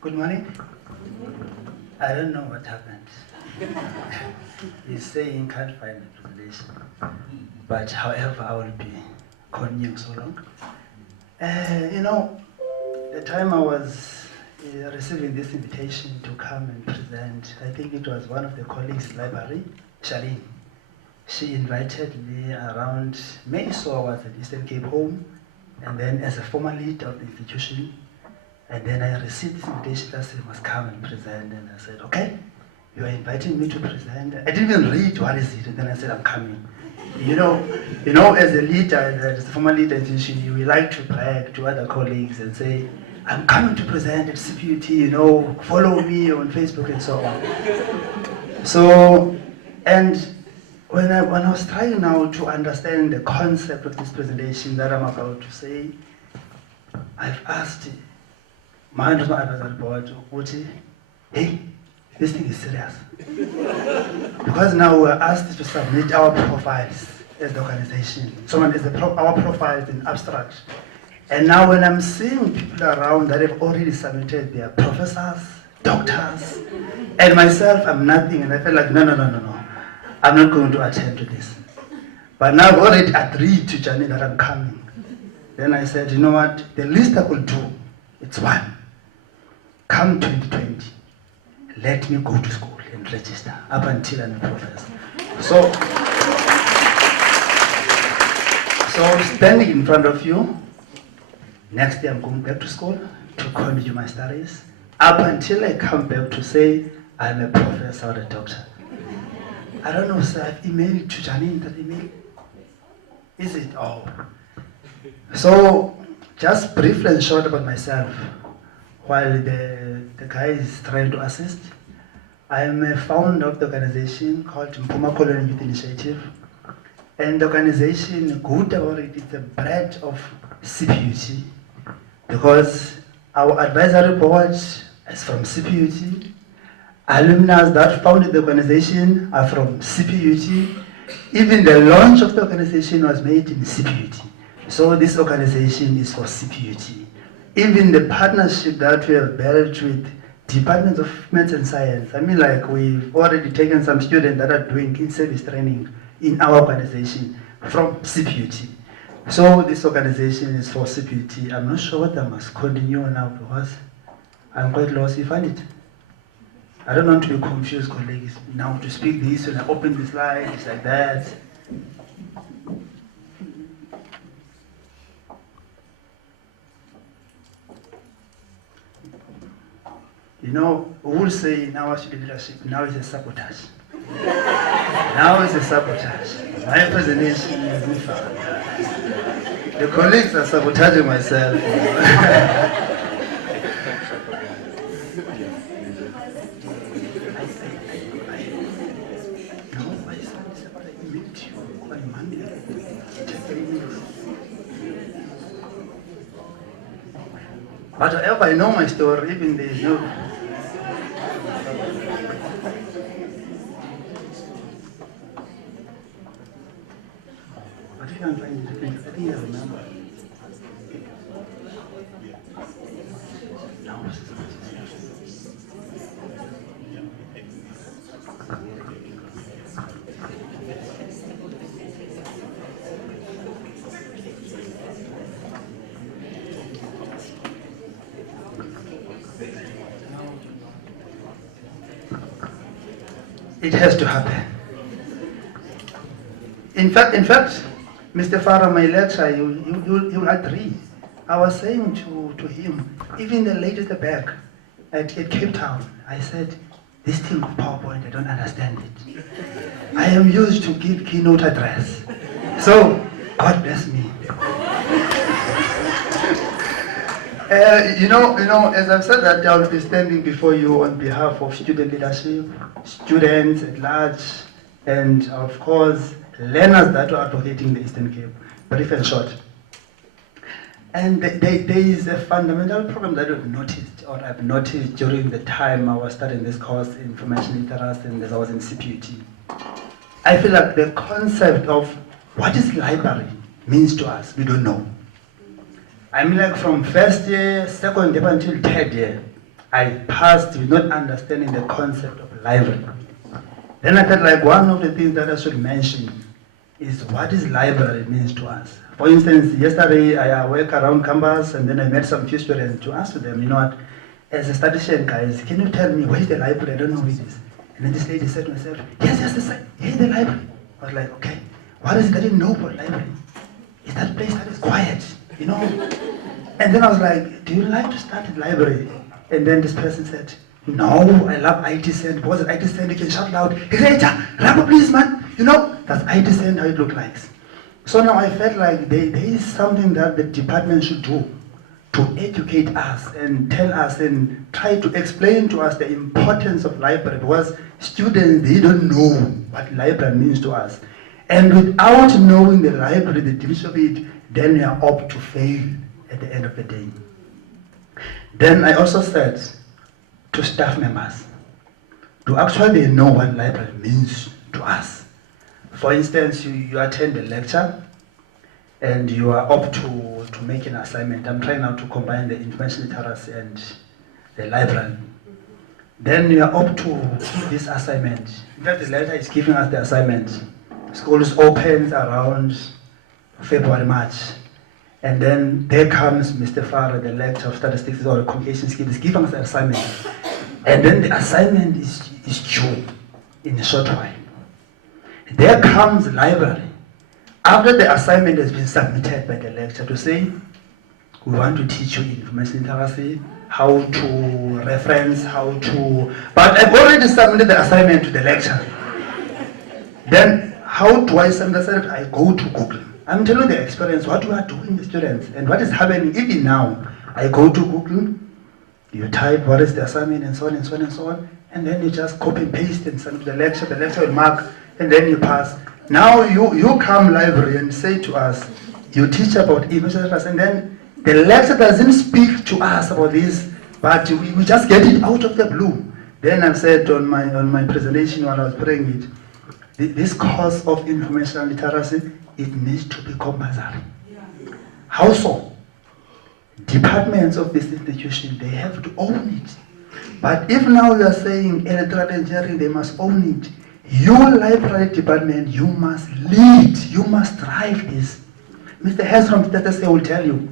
Good morning. I don't know what happened. He's saying can't find the presentation. But however, I will be continuing so long. The time I was receiving this invitation to come and present, I think it was one of the colleagues' library, Charlene. She invited me around May, so I was at Eastern Cape Home, and then as a former lead of the institution, and then I received this invitation that said I must come and present, and I said, okay, you are inviting me to present. I didn't even read what is it, and then I said, I'm coming. You know, as a leader, as a former leader institution, we like to brag to other colleagues and say, I'm coming to present at CPUT, follow me on Facebook and so on. So, and when I was trying now to understand the concept of this presentation that I'm about to say, I've asked my advisory board, hey, this thing is serious. Because now we're asked to submit our profiles as the organization. Someone is our profiles in abstract. And now when I'm seeing people around that have already submitted their professors, doctors, and myself, I'm nothing, and I feel like, no. I'm not going to attend to this. But now I've already agreed to Janine that I'm coming. Then I said, you know what, the least I could do, it's one. Come 2020, let me go to school and register up until I'm a professor. So standing in front of you, next year I'm going back to school to continue my studies up until I come back to say I'm a professor or a doctor. I don't know, sir, I've emailed to Janine that email. Is it? Oh. So, just briefly and short about myself, while the guy is trying to assist. I am a founder of the organization called Qwele Youth Initiative. And the organization, good about it, is the breadth of CPUT, because our advisory board is from CPUT. Alumni that founded the organization are from CPUT. Even the launch of the organization was made in CPUT. So this organization is for CPUT. Even the partnership that we have built with departments of maths and science, we've already taken some students that are doing in-service training in our organization from CPUT. So this organization is for CPUT. I'm not sure what I must continue now because I'm quite lost. You find it? I don't want to be confused, colleagues, now to speak this when I open the slide, it's like that. We will say in our student leadership, now it's a sabotage. Now it's a sabotage. My presentation is in fact. The colleagues are sabotaging myself. But however, I know my story, even there is no. But if you can find it, I think I remember. No, it has to happen. In fact, Mr. Farah, my lecturer, you'll agree. I was saying to him, even the lady at the back at Cape Town, I said, this thing of PowerPoint, I don't understand it. I am used to give keynote address. So, God bless me. As I've said that, I will be standing before you on behalf of student leadership, students at large, and of course, learners that are advocating the Eastern Cape, brief and short. And there is a fundamental problem that I've noticed during the time I was studying this course, information literacy, and as I was in CPUT. I feel like the concept of what is library means to us, we don't know. I mean, like from first year, second year until third year, I passed with not understanding the concept of library. Then I felt like one of the things that I should mention is what is library means to us. For instance, yesterday I work around campus and then I met some few students to ask them, you know what, as a statistician, guys, can you tell me where is the library? I don't know where it is. And then this lady said to herself, yes, here's the library. I was like, okay, what is it that you know about library? It's that place that is quiet, you know? And then I was like, do you like to start at library? And then this person said, no, I love IT Cent. Because at IT Cent you can shout loud, hey, rapper please man, you know? That's IT Cent how it looks like. So now I felt like there is something that the department should do to educate us and tell us and try to explain to us the importance of library, because students, they don't know what library means to us. And without knowing the library, the definition of it, then we are up to fail at the end of the day. Then I also said to staff members to actually know what library means to us. For instance, you attend a lecture and you are up to make an assignment. I'm trying now to combine the information literacy and the library. Then you are up to this assignment. In fact, the lecturer is giving us the assignment. Schools opens around February, March. And then there comes Mr. Farah, the lecturer of statistics or communication skills, giving us the assignment. And then the assignment is due in a short while. There comes the library. After the assignment has been submitted by the lecturer to say, we want to teach you information literacy, how to reference, but I've already submitted the assignment to the lecturer. Then how do I submit the assignment? I go to Google. I'm telling the experience, what we are doing with students and what is happening even now. I go to Google, you type what is the assignment and so on and so on and so on, and then you just copy and paste and send to the lecturer will mark, and then you pass. Now you come library and say to us, you teach about information literacy, and then the lecturer doesn't speak to us about this, but we just get it out of the blue. Then I said on my presentation when I was praying it, this course of information literacy, it needs to be compulsory. How so? Departments of this institution, they have to own it. But if now you are saying electrical engineering, they must own it. Your library department, you must lead, you must drive this. Mr. Hess from Statistics will tell you,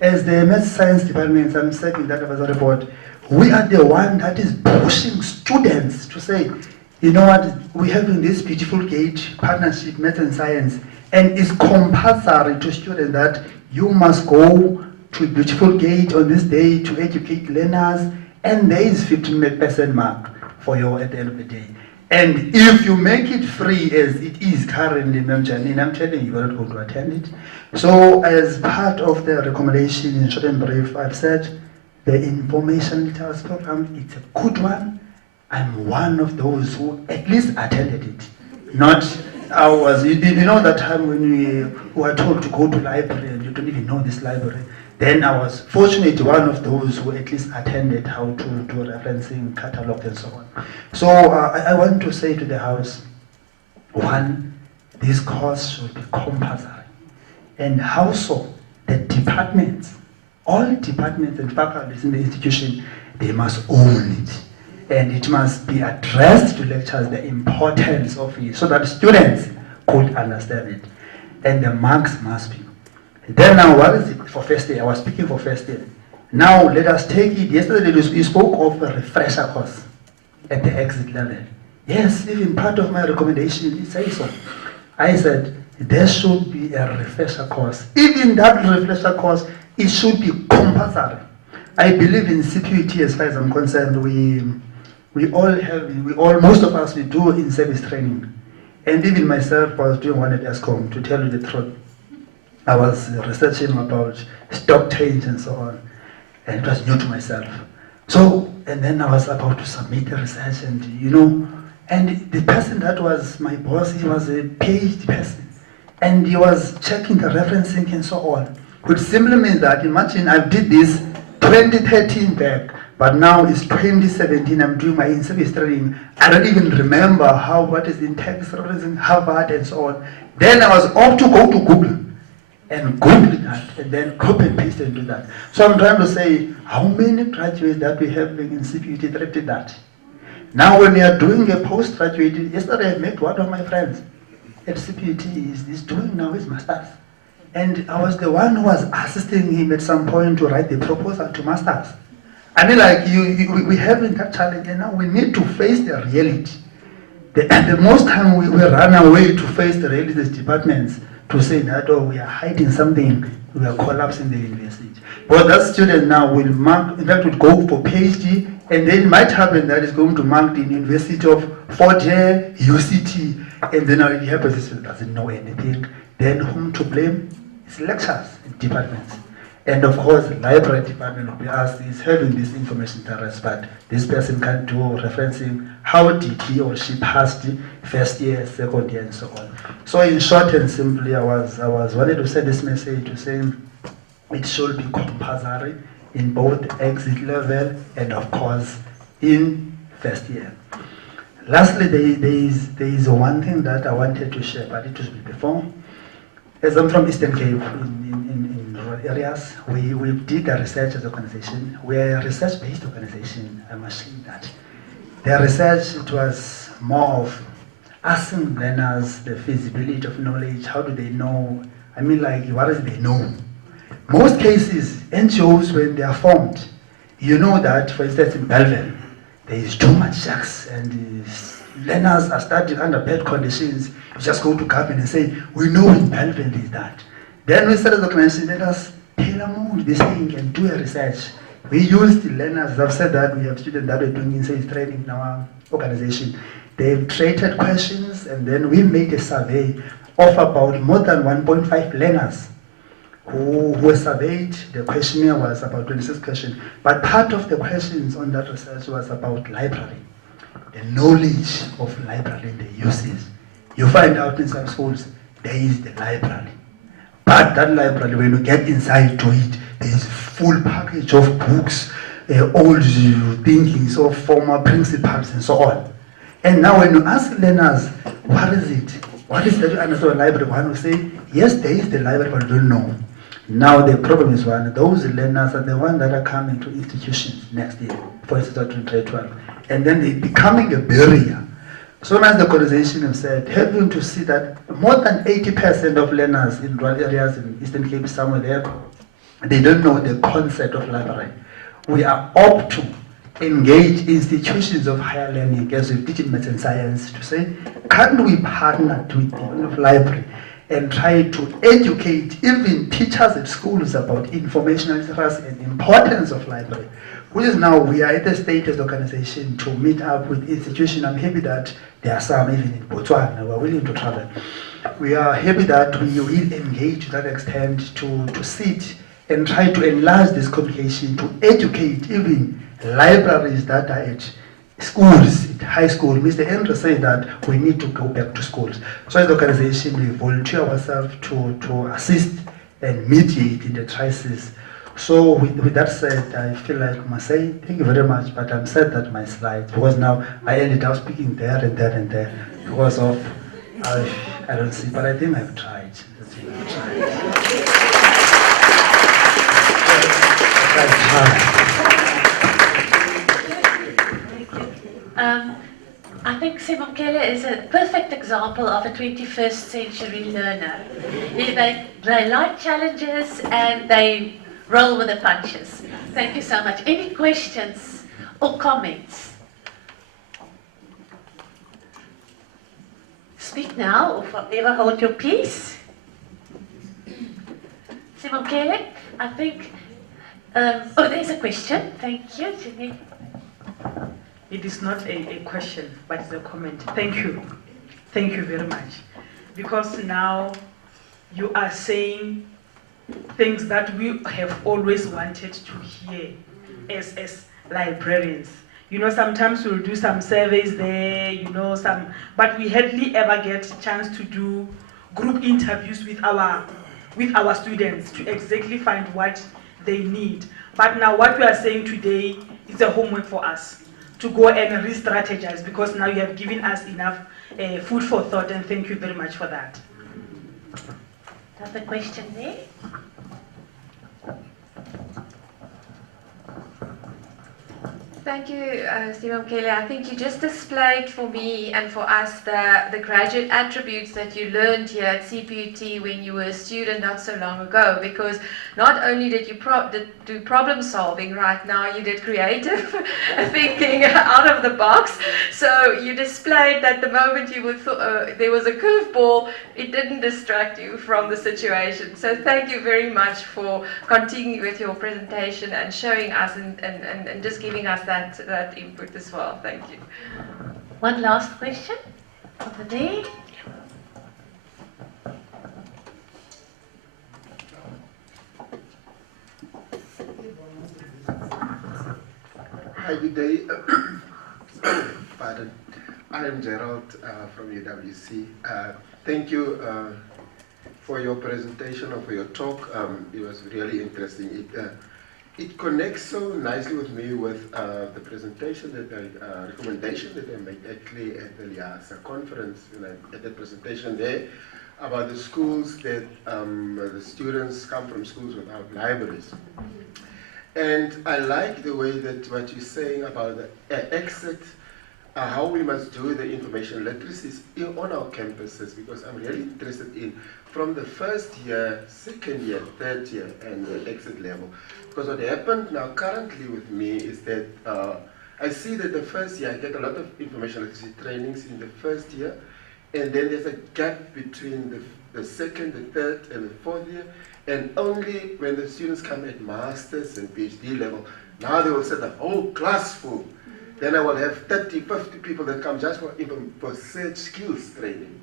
as the math science department, I'm serving that as a report, we are the one that is pushing students to say, you know what, we're having this beautiful gate partnership, math and science, and it's compulsory to students that you must go to a beautiful gate on this day to educate learners, and there is 15% mark for you at the end of the day. And if you make it free as it is currently, Ma'am Janine, I'm telling you, you're not going to attend it. So as part of the recommendation in short and brief, I've said the information literacy program, it's a good one. I'm one of those who at least attended it. Not, I was, you know that time when we were told to go to library and you don't even know this library. Then I was fortunately one of those who at least attended how to do referencing, catalog and so on. So I want to say to the House, one, this course should be compulsory. And how so? The departments, all departments and faculties in the institution, they must own it. And it must be addressed to lecturers, the importance of it, so that students could understand it. And the marks must be. Then now, what is it for first year? I was speaking for first year. Now, let us take it. Yesterday, you spoke of a refresher course at the exit level. Yes, even part of my recommendation, it says so. I said, there should be a refresher course. Even that refresher course, it should be compulsory. I believe in CPUT as far as I'm concerned. Most of us, we do in-service training. And even myself, I was doing one at ESCOM, to tell you the truth. I was researching about stock change and so on, and it was new to myself. So, and then I was about to submit the research, and and the person that was my boss, he was a PhD person, and he was checking the referencing and so on, which simply means that, imagine I did this 2013 back, but now it's 2017, I'm doing my in-service training. I don't even remember what is in text referencing, Harvard and so on. Then I was off to go to Google. and Google that, and then copy and paste and do that. So I'm trying to say, how many graduates that we have in CPUT did that? Now when we are doing a postgraduate, yesterday I met one of my friends at CPUT, is doing now his master's. And I was the one who was assisting him at some point to write the proposal to masters. I mean, like, we having that challenge, and now we need to face the reality. The most time we run away to face the reality as departments to say that, oh, we are hiding something, we are collapsing the university. But that student now will mark, in fact, will go for PhD, and then it might happen that it's going to mark the University of Fort Hare, UCT, and then already happens, this doesn't know anything. Then whom to blame? It's lecturers and departments. And of course, the library department will be asked, is having this information terrace, but this person can't do referencing how did he or she pass the first year, second year, and so on. So in short and simply, I was wanted to send this message to say it should be compulsory in both exit level and of course in first year. Lastly, there is one thing that I wanted to share, but it was before. As I'm from Eastern Cape, in rural areas, we did a research as an organization. We're a research-based organization, I must say that. The research, it was more of asking learners the feasibility of knowledge, how do they know, I mean, like, what is they know? Most cases, NGOs, when they are formed, you know that, for instance, in Belleville, there is too much sex, and learners are studying under bad conditions. You just go to government and say, we know in Belleville is that. Then we started the organization, let us tailor-mode this thing and do a research. We use the learners, I've said that we have students that are doing inside training in our organization. They've created questions, and then we made a survey of about more than 1.5 learners who were surveyed. The questionnaire was about 26 questions, but part of the questions on that research was about library, the knowledge of library and the uses. You find out in some schools, there is the library. But that library, when you get inside to it, there is full package of books, old thinkings of former principals and so on. And now when you ask learners, what is it? What is the understand library? One will say, yes, there is the library, but we don't know. Now the problem is one, those learners are the ones that are coming to institutions next year, for instance, in grade 12. And then they're becoming a barrier. So as the organization have said, having to see that more than 80% of learners in rural areas in Eastern Cape, somewhere there, they don't know the concept of library. We are up to engage institutions of higher learning, as we teach in maths and science, to say, can't we partner with the library and try to educate even teachers at schools about information literacy and the importance of library? Which is now, we are at the state as an organization to meet up with institutions. I'm happy that there are some even in Botswana who are willing to travel. We are happy that we will engage to that extent to sit and try to enlarge this communication, to educate even libraries that are at schools, at high school. Mr. Andrew said that we need to go back to schools. So as an organization, we volunteer ourselves to assist and mediate in the crisis. So with that said, I feel like I must say thank you very much, but I'm sad that my slides, because now I ended up speaking there and there and there because of, I don't see, but I think I've tried. I think Simamkele is a perfect example of a 21st century learner. They like challenges and they roll with the punches. Thank you so much. Any questions or comments? Speak now or forever hold your peace. Simamkele, I think, oh, there's a question. Thank you, Jenny. It is not a question, but it's a comment. Thank you. Thank you very much. Because now you are saying things that we have always wanted to hear as librarians. You know, sometimes we'll do some surveys there, you know, but we hardly ever get a chance to do group interviews with our students to exactly find what they need. But now what we are saying today is a homework for us to go and re-strategize, because now you have given us enough food for thought, and thank you very much for that. Have a question there? Thank you, Simamkele. I think you just displayed for me and for us the graduate attributes that you learned here at CPUT when you were a student not so long ago. Because not only did you do problem solving, right now you did creative thinking out of the box. So you displayed that the moment you would there was a curveball, it didn't distract you from the situation. So thank you very much for continuing with your presentation and showing us and just giving us that input as well. Thank you. One last question over there. Hi, good day. Pardon. I am Gerald from UWC. Thank you for your presentation or for your talk. It was really interesting. It connects so nicely with me with the presentation that recommendation that I made actually at the LIASA conference, and I did a presentation there about the schools that the students come from schools without libraries. And I like the way that what you're saying about the exit, how we must do the information literacy on our campuses, because I'm really interested in from the first year, second year, third year, and the exit level. Because what happened now currently with me is that I see that the first year I get a lot of information literacy trainings in the first year, and then there's a gap between the second, the third, and the fourth year, and only when the students come at master's and PhD level, now they will set the whole class full. Then I will have 30, 50 people that come just for search skills training.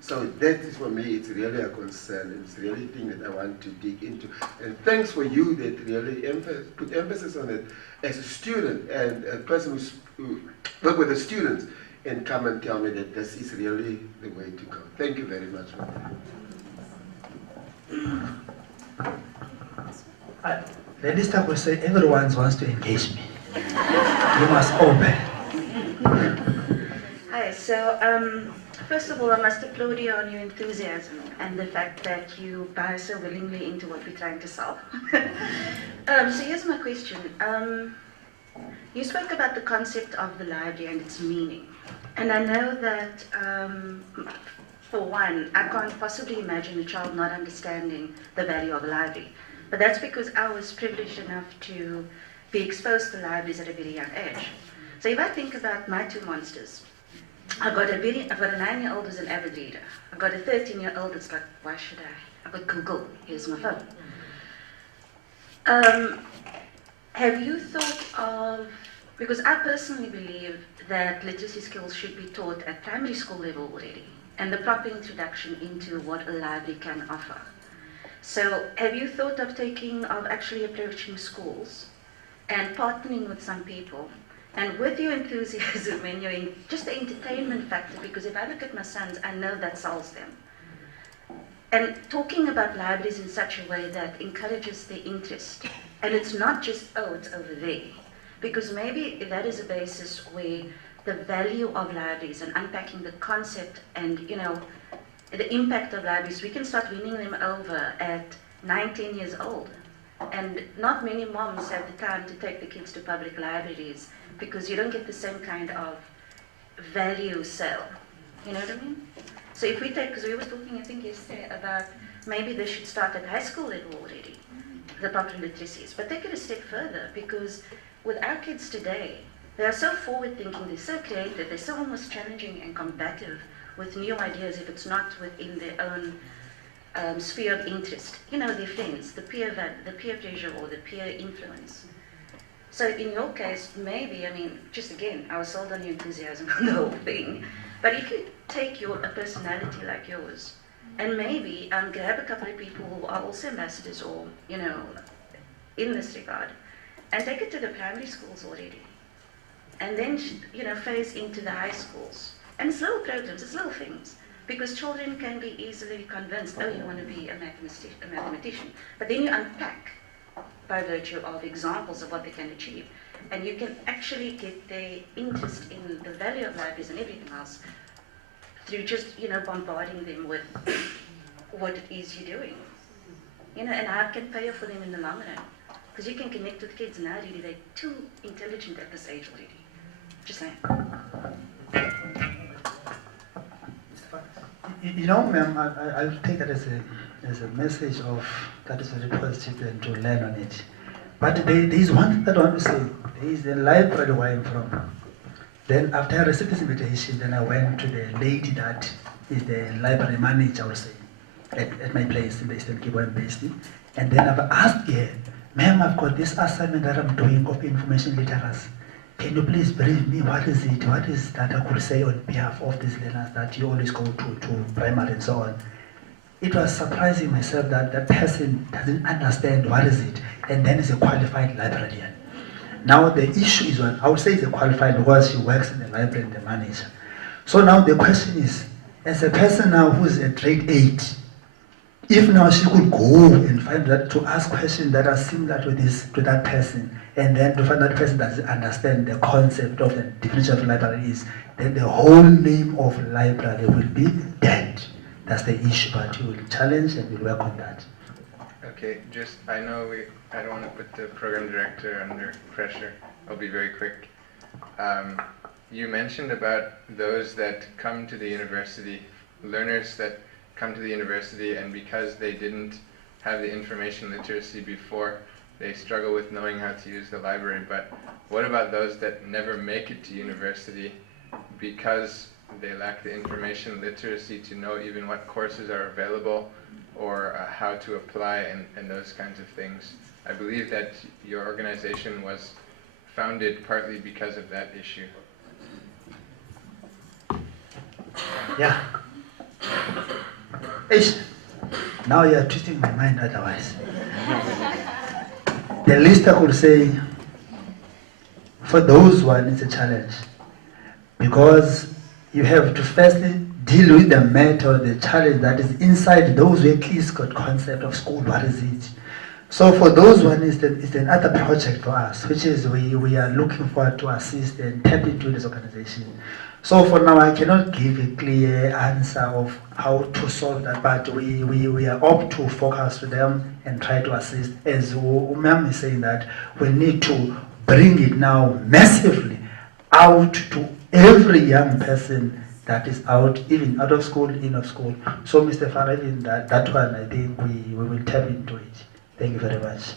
So that is for me, it's really a concern. It's really a thing that I want to dig into. And thanks for you that really put emphasis on it as a student and a person who work with the students and come and tell me that this is really the way to go. Thank you very much. The least I would say, everyone wants to engage me. You must open. Hi, so first of all, I must applaud you on your enthusiasm and the fact that you buy so willingly into what we're trying to solve. So here's my question. You spoke about the concept of the library and its meaning. And I know that, for one, I can't possibly imagine a child not understanding the value of a library. But that's because I was privileged enough to be exposed to libraries at a very young age. So if I think about my two monsters, I've got a 9-year-old who's an avid reader. I've got a 13-year-old that's like, why should I? I've got Google, here's my phone. Have you thought of, because I personally believe that literacy skills should be taught at primary school level already, and the proper introduction into what a library can offer. So have you thought of actually approaching schools and partnering with some people, and with your enthusiasm and just the entertainment factor, because if I look at my sons, I know that solves them. And talking about libraries in such a way that encourages their interest. And it's not just, oh, it's over there. Because maybe that is a basis where the value of libraries and unpacking the concept and, the impact of libraries, we can start winning them over at 9, 10 years old. And not many moms have the time to take the kids to public libraries because you don't get the same kind of value sale. You know what I mean? So if we take, because we were talking, I think yesterday, about maybe they should start at high school level already, the proper literacies. But take it a step further, because with our kids today, they are so forward-thinking, they're so creative, they're so almost challenging and combative with new ideas if it's not within their own sphere of interest. Their friends, the peer pressure or the peer influence. So in your case, maybe, just again, I was sold on your enthusiasm on the whole thing. But if you take a personality like yours, and maybe grab a couple of people who are also ambassadors or, in this regard, and take it to the primary schools already. And then, phase into the high schools. And it's little programs, it's little things. Because children can be easily convinced, oh, you want to be a mathematician. But then you unpack by virtue of examples of what they can achieve. And you can actually get their interest in the value of libraries and everything else through just, bombarding them with what it is you're doing. You know, and how it can pay off for them in the long run. Because you can connect with kids now, really, they're too intelligent at this age already. Just saying. You know, ma'am, I'll take that as a message of that is very positive and to learn on it. But there is one thing that I want to say. There is the library where I'm from. Then after I received this invitation, then I went to the lady that is the library manager, I would say, at my place in the Eastern Cape where I'm based in. And then I've asked her, ma'am, I've got this assignment that I'm doing of information literacy. Can you please brief me, what is it? What is that I could say on behalf of these learners that you always go to primary and so on? It was surprising myself that that person doesn't understand what is it, and then is a qualified librarian. Now the issue is I would say is a qualified because she works in the library and the manager. So now the question is, as a person now who's at grade 8, if now she could go and find that to ask questions that are similar to that person, and then to find that person doesn't understand the concept of the definition of library is, then the whole name of library will be dead. That's the issue, but you will challenge and we'll work on that. Okay, I know I don't want to put the program director under pressure. I'll be very quick. You mentioned about those that come to the university, learners that come to the university, and because they didn't have the information literacy before, they struggle with knowing how to use the library. But what about those that never make it to university because they lack the information literacy to know even what courses are available or how to apply and those kinds of things? I believe that your organization was founded partly because of that issue. Yeah. Ish. Now you are twisting my mind otherwise. The least I could say, for those one, it's a challenge. Because you have to firstly deal with the matter, the challenge that is inside those who at least got concept of school, what is it? So for those one, it's another project for us, which is we are looking forward to assist and tap into this organization. So for now, I cannot give a clear answer of how to solve that, but we are up to focus to them and try to assist. As Umam is saying that we need to bring it now massively out to every young person that is out, even out of school, in of school. So Mr. Farah, in that one, I think we will tap into it. Thank you very much.